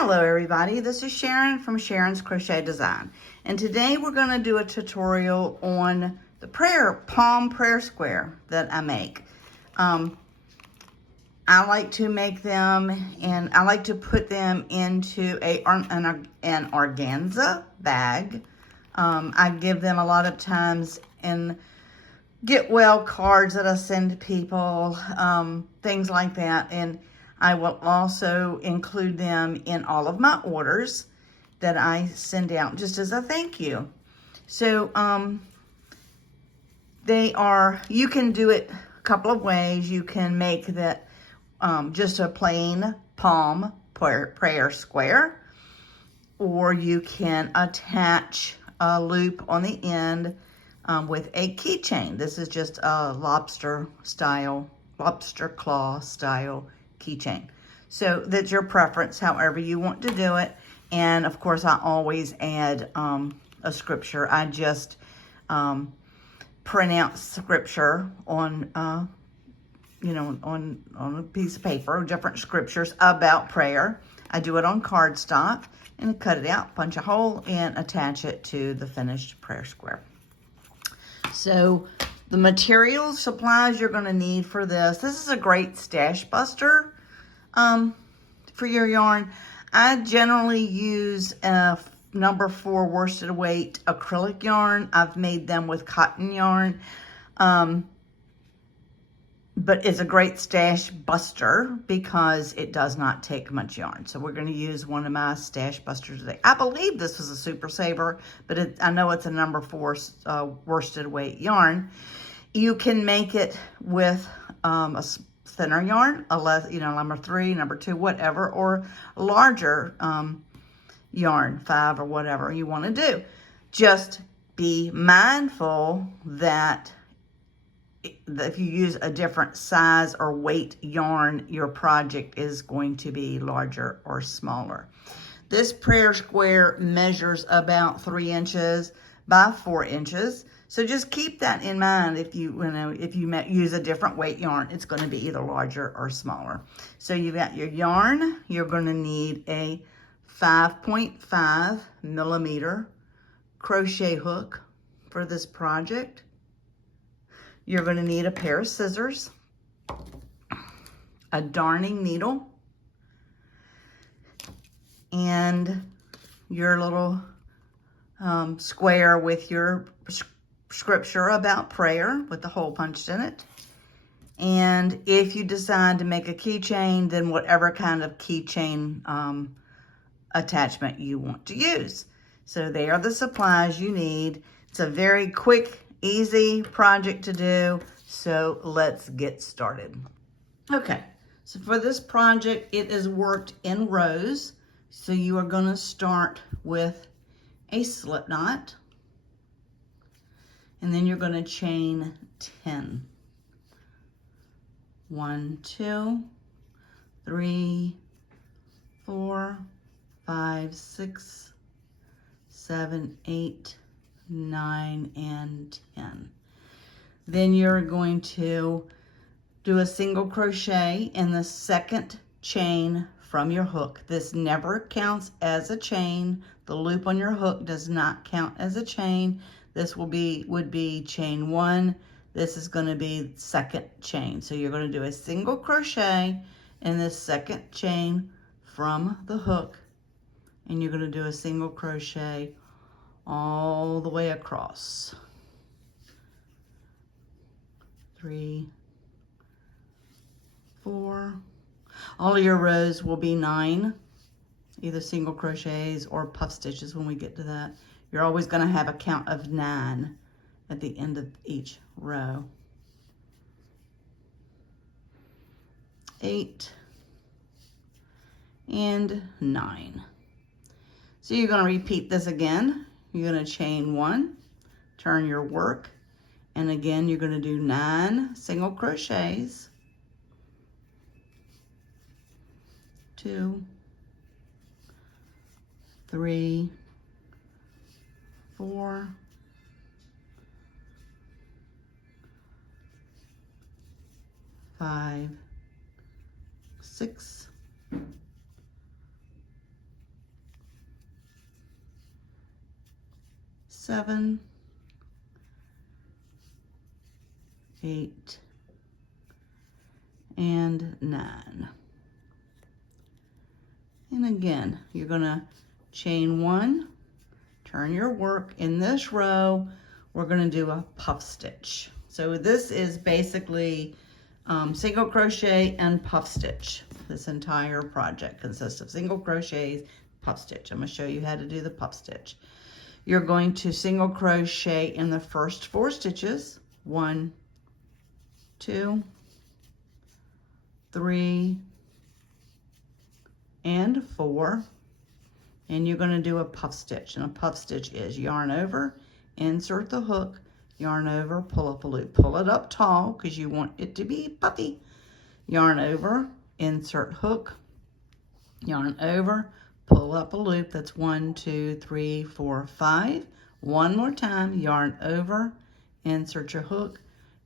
Hello everybody, this is Sharon from Sharon's Crochet Design, and today we're going to do a tutorial on the palm prayer square that I make. I like to make them, and I like to put them into an organza bag. I give them a lot of times in get well cards that I send to people, things like that, and I will also include them in all of my orders that I send out just as a thank you. So you can do it a couple of ways. You can make that just a plain palm prayer square, or you can attach a loop on the end with a keychain. This is just a lobster claw style keychain. So that's your preference, however you want to do it. And of course, I always add a scripture. I just print out scripture on on a piece of paper, different scriptures about prayer. I do it on cardstock and cut it out, punch a hole, and attach it to the finished prayer square. So the materials, supplies you're going to need for this is a great stash buster for your yarn. I generally use a number 4 worsted weight acrylic yarn. I've made them with cotton yarn, but it's a great stash buster because it does not take much yarn. So we're going to use one of my stash busters today. I believe this was a Super Saver, but I know it's a number 4 worsted weight yarn. You can make it with a thinner yarn, number 3, number 2, whatever, or larger yarn, 5 or whatever you want to do. Just be mindful that if you use a different size or weight yarn, your project is going to be larger or smaller. This prayer square measures about 3 inches by 4 inches. So just keep that in mind. If you use a different weight yarn, it's going to be either larger or smaller. So you've got your yarn. You're going to need a 5.5 millimeter crochet hook for this project. You're going to need a pair of scissors, a darning needle, and your little square with your scripture about prayer with the hole punched in it. And if you decide to make a keychain, then whatever kind of keychain attachment you want to use. So they are the supplies you need. It's a very quick, easy project to do. So let's get started. Okay, so for this project, it is worked in rows. So you are going to start with a slip knot, and then you're going to chain 10. 1, 2, 3, 4, 5, 6, 7, 8, 9, and 10. Then you're going to do a single crochet in the second chain from your hook. This never counts as a chain. The loop on your hook does not count as a chain. This would be chain 1. This is going to be second chain. So you're going to do a single crochet in this second chain from the hook, and you're going to do a single crochet all the way across. 3, 4. All of your rows will be 9, either single crochets or puff stitches when we get to that. You're always going to have a count of 9 at the end of each row. 8 and 9. So you're going to repeat this again. You're going to chain 1, turn your work, and again you're going to do 9 single crochets. 2, 3, 4, 5, 6, 7, 8, and 9. And again, you're gonna chain 1, turn your work. In this row, we're gonna do a puff stitch. So this is basically single crochet and puff stitch. This entire project consists of single crochets, puff stitch. I'm gonna show you how to do the puff stitch. You're going to single crochet in the first 4 stitches. 1, 2, 3, and 4. And you're going to do a puff stitch. And a puff stitch is yarn over, insert the hook, yarn over, pull up a loop. Pull it up tall because you want it to be puffy. Yarn over, insert hook, yarn over, pull up a loop. That's 1, 2, 3, 4, 5. One more time, yarn over, insert your hook,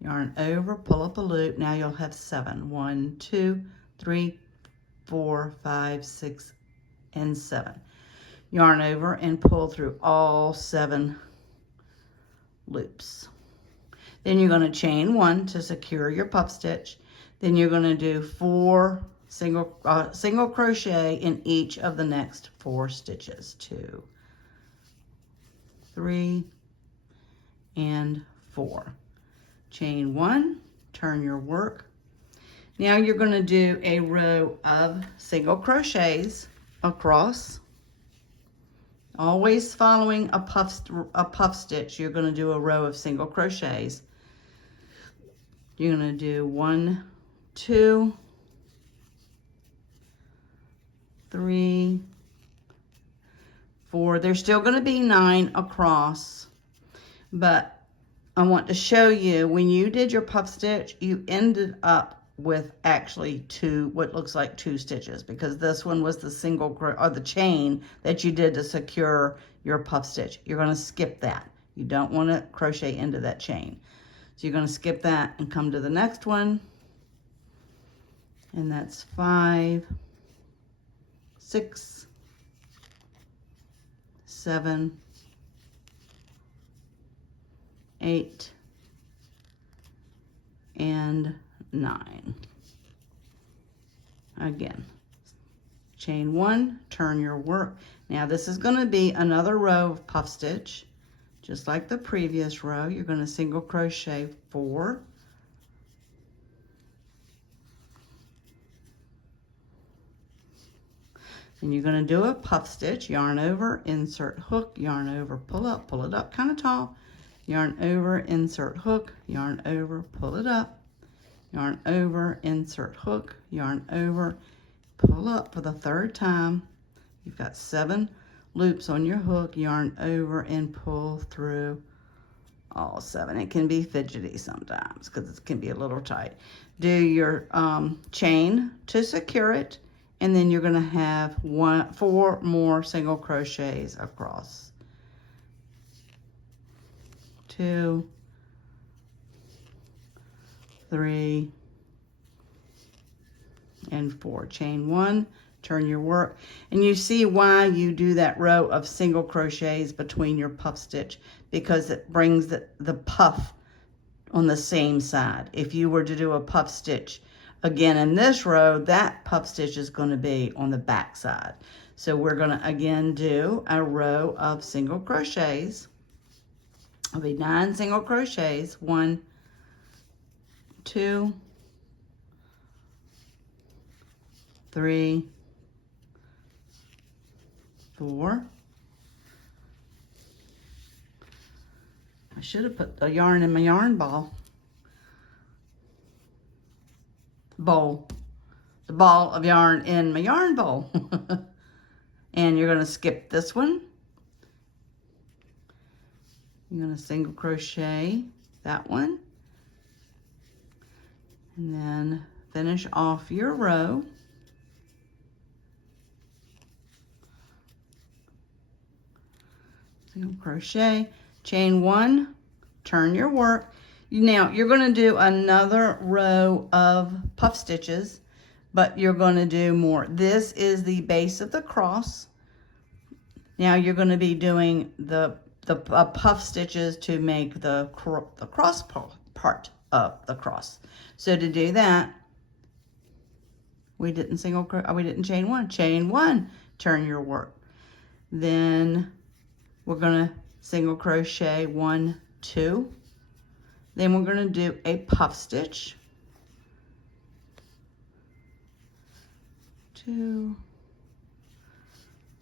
yarn over, pull up a loop. Now you'll have 7. 1, 2, 3, 4, 5, 6, and 7. Yarn over and pull through all 7 loops. Then you're going to chain 1 to secure your puff stitch. Then you're going to do 4 single crochet in each of the next 4 stitches. 2, 3, and 4. Chain 1, turn your work. Now you're going to do a row of single crochets across. Always following a puff stitch, you're going to do a row of single crochets. You're going to do 1, 2, 3, 4. There's still going to be 9 across, but I want to show you when you did your puff stitch, you ended up with actually what looks like 2 stitches, because this one was the the chain that you did to secure your puff stitch. You're going to skip that. You don't want to crochet into that chain. So you're going to skip that and come to the next one. And that's 5, 6, 7, 8, and 9. Again, chain 1, turn your work. Now this is going to be another row of puff stitch, just like the previous row. You're going to single crochet 4, and you're going to do a puff stitch. Yarn over, insert hook, yarn over, pull it up kind of tall, yarn over, insert hook, yarn over, pull it up, yarn over, insert hook, yarn over, pull up for the 3rd time. You've got 7 loops on your hook, yarn over and pull through all 7. It can be fidgety sometimes because it can be a little tight. Do your chain to secure it, and then you're going to have 4 more single crochets across. 2, 3, and 4. Chain 1, turn your work. And you see why you do that row of single crochets between your puff stitch, because it brings the puff on the same side. If you were to do a puff stitch again in this row, that puff stitch is going to be on the back side. So we're going to again do a row of single crochets. It'll be 9 single crochets. 1, 2, 3, 4. I should have put the yarn in my yarn bowl. The ball of yarn in my yarn bowl. And you're going to skip this one. You're going to single crochet that one. And then finish off your row. Single crochet, chain 1, turn your work. Now you're going to do another row of puff stitches, but you're going to do more. This is the base of the cross. Now you're going to be doing the puff stitches to make the cross part of the cross. So to do that, we didn't chain one. Chain one, turn your work. Then we're gonna single crochet 1, 2. Then we're gonna do a puff stitch. 2,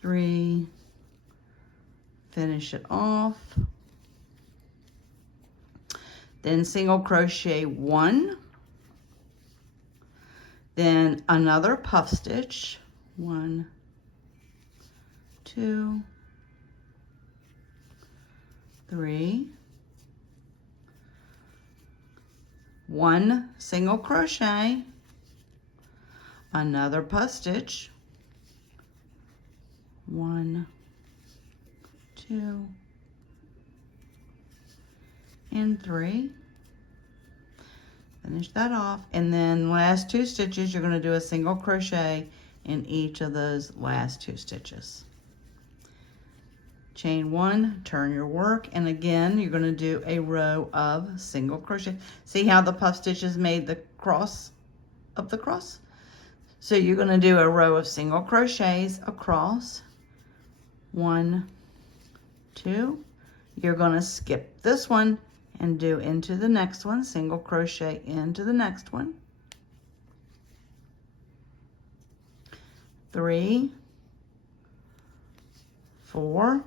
3, finish it off. Then single crochet 1, then another puff stitch, 1, 2, 3, 1 single crochet, another puff stitch, 1, 2, and 3. Finish that off, and then last 2 stitches you're going to do a single crochet in each of those last 2 stitches. Chain 1, turn your work, and again you're going to do a row of single crochet. See how the puff stitches made the cross of the cross? So you're going to do a row of single crochets across. 1, 2. You're going to skip this one and do into the next one, single crochet into the next one. 3, 4,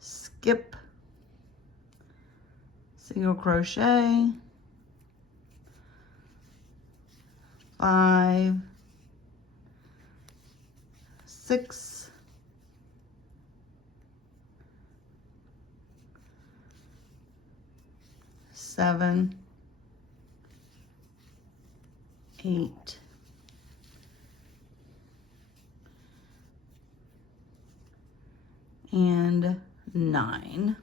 skip, single crochet, 5, 6, 7, 8, 9.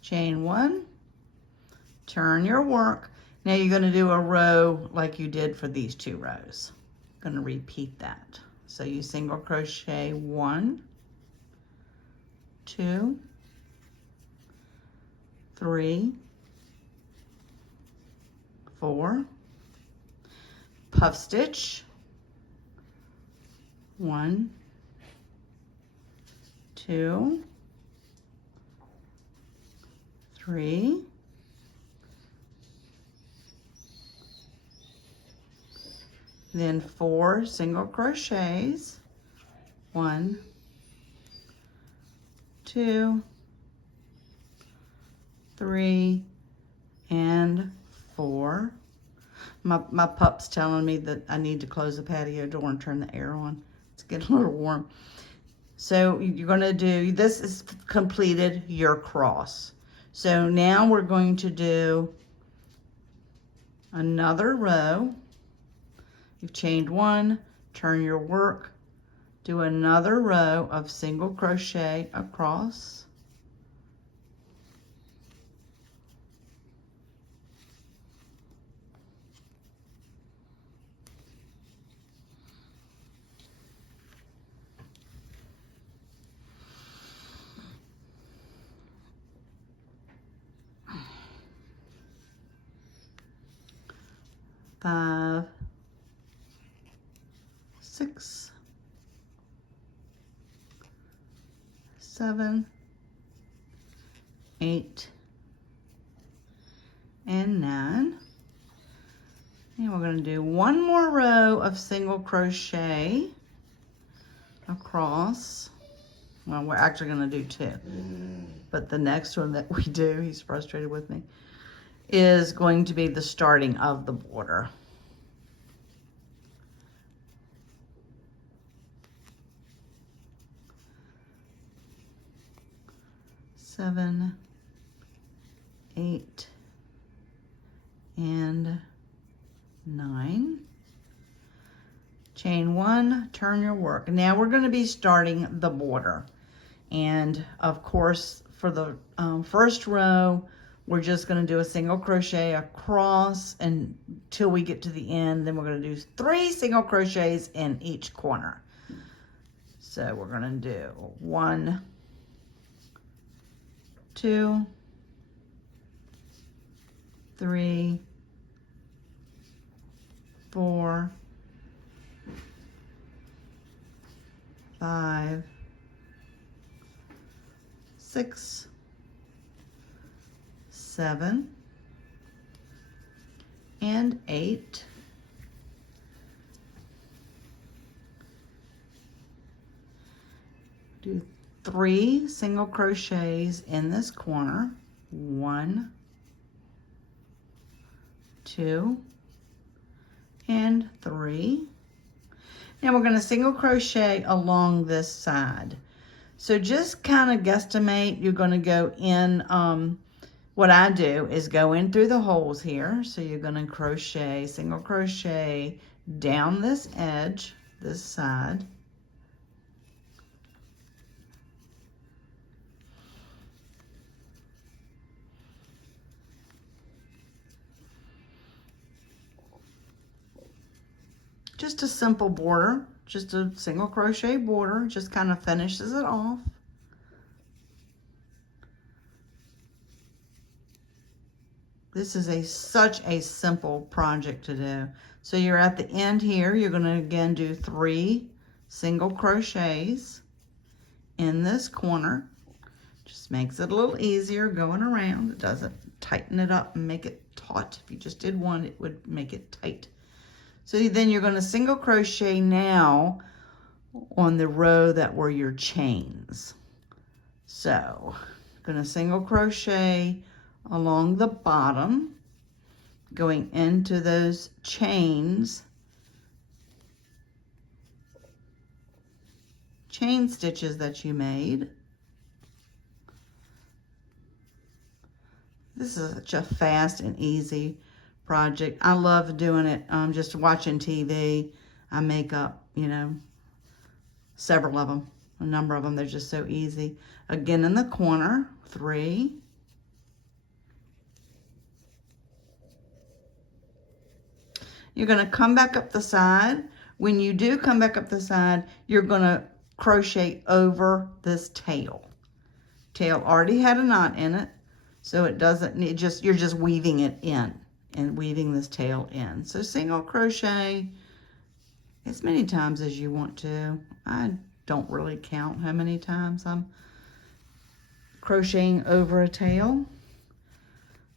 Chain 1, turn your work. Now you're going to do a row like you did for these 2 rows. I'm going to repeat that. So you single crochet 1, 2, 3, 4, puff stitch, 1, 2, 3, 4 single crochets, 1, 2, 3, and 4. My pup's telling me that I need to close the patio door and turn the air on. It's getting a little warm. So you're going to do, this is completed your cross. So now we're going to do another row. You've chained 1, turn your work, do another row of single crochet across. Five, 6, 7, 8, and 9. And we're going to do one more row of single crochet across. Well, we're actually going to do 2. But the next one that we do, he's frustrated with me, is going to be the starting of the border. Seven, 8, and 9. Chain 1, turn your work. Now we're going to be starting the border. And of course, for the first row, we're just going to do a single crochet across until we get to the end. Then we're going to do 3 single crochets in each corner. So we're going to do 1, 2, 3, 4, 5, 6, 7, and 8. Do 3 single crochets in this corner. 1, 2, and 3. Now we're going to single crochet along this side. So just kind of guesstimate. You're going to go in, what I do is go in through the holes here. So you're going to crochet, single crochet down this edge, this side. Just a simple border, just a single crochet border, just kind of finishes it off. This is such a simple project to do. So you're at the end here, you're going to again do 3 single crochets in this corner. Just makes it a little easier going around. It doesn't tighten it up and make it taut. If you just did one, it would make it tight. So then you're going to single crochet now on the row that were your chains. So going to single crochet along the bottom, going into those chain stitches that you made. This is such a fast and easy project. I love doing it, just watching TV. I make up, several of them, a number of them. They're just so easy. Again in the corner, 3. You're going to come back up the side. When you do come back up the side, you're going to crochet over this tail. Tail already had a knot in it, so it doesn't need, you're just weaving it in and weaving this tail in. So single crochet as many times as you want to. I don't really count how many times I'm crocheting over a tail.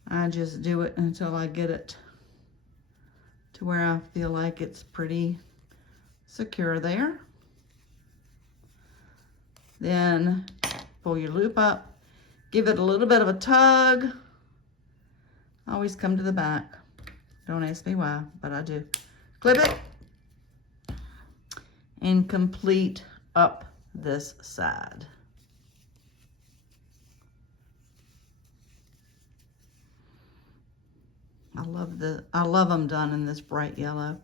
I just do it until I get it to where I feel like it's pretty secure there. Then pull your loop up, give it a little bit of a tug. Always come to the back. Don't ask me why, but I do. Clip it and complete up this side. I love them done in this bright yellow.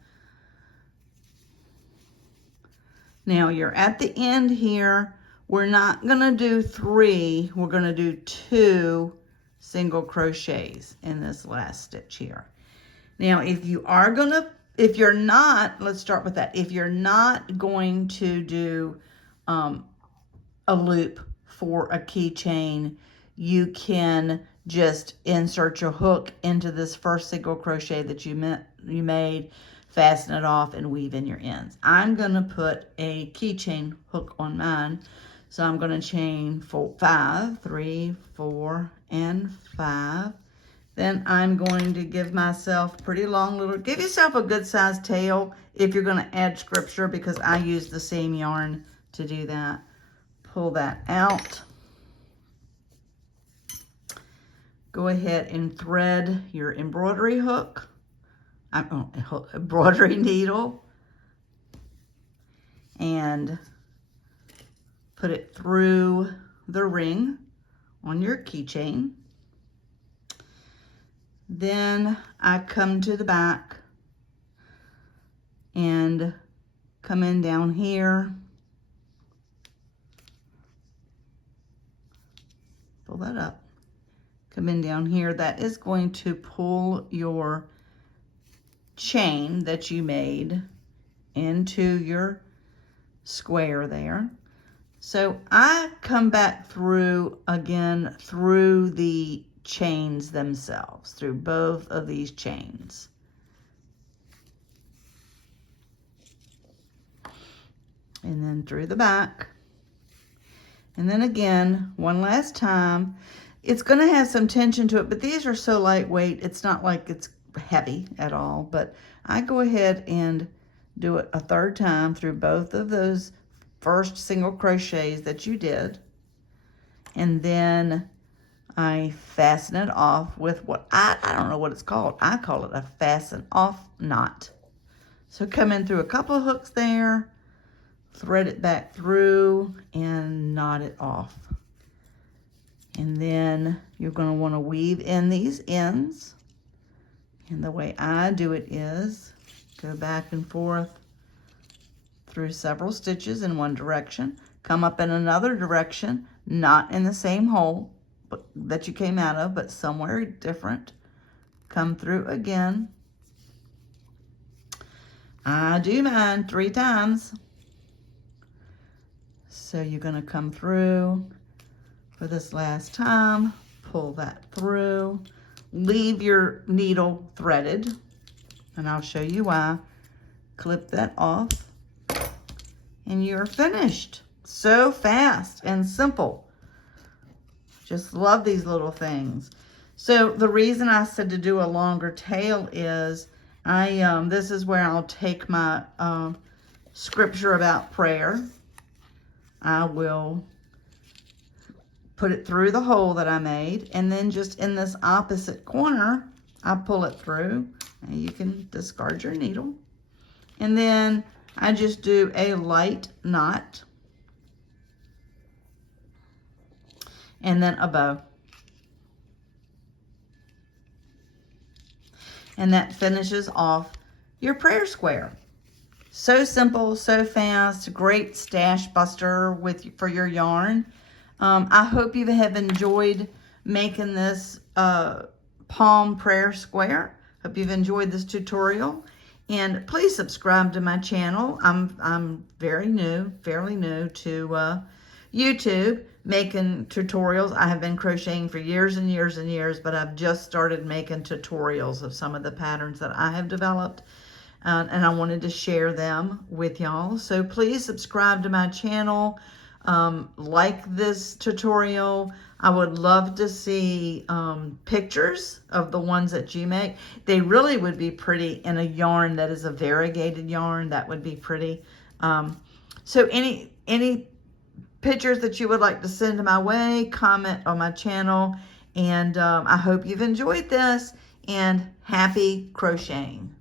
Now you're at the end here. We're not gonna do 3, we're gonna do 2 single crochets in this last stitch here. Now if you're not, let's start with that. If you're not going to do a loop for a keychain, you can just insert your hook into this first single crochet that you made, fasten it off, and weave in your ends. I'm going to put a keychain hook on mine, so I'm going to chain 5, 3, 4, and 5. Then I'm going to give myself pretty long little, give yourself a good sized tail if you're going to add scripture, because I use the same yarn to do that. Pull that out. Go ahead and thread your embroidery hook, embroidery needle, and put it through the ring on your keychain. Then I come to the back and come in down here, pull that up. Come in down here. That is going to pull your chain that you made into your square there. So I come back through again through the chains themselves, through both of these chains. And then through the back. And then again, one last time. It's going to have some tension to it, but these are so lightweight, it's not like it's heavy at all. But I go ahead and do it a third time through both of those first single crochets that you did. And then I fasten it off with what I don't know what it's called. I call it a fasten off knot. So come in through a couple of hooks there, thread it back through, and knot it off. And then you're going to want to weave in these ends. And the way I do it is go back and forth through several stitches in one direction, come up in another direction, not in the same hole that you came out of, but somewhere different. Come through again. I do mine 3 times. So you're going to come through for this last time, pull that through, leave your needle threaded, and I'll show you why. Clip that off, and you're finished. So fast and simple. Just love these little things. So the reason I said to do a longer tail is this is where I'll take my scripture about prayer. I will put it through the hole that I made, and then just in this opposite corner, I pull it through, and you can discard your needle. And then I just do a light knot, and then a bow. And that finishes off your prayer square. So simple, so fast, great stash buster for your yarn. I hope you have enjoyed making this palm prayer square. Hope you've enjoyed this tutorial. And please subscribe to my channel. I'm fairly new to YouTube, making tutorials. I have been crocheting for years and years and years, but I've just started making tutorials of some of the patterns that I have developed. And I wanted to share them with y'all. So please subscribe to my channel. Like this tutorial. I would love to see pictures of the ones that you make. They really would be pretty in a yarn that is a variegated yarn. That would be pretty. So any pictures that you would like to send my way, comment on my channel. And I hope you've enjoyed this, and happy crocheting.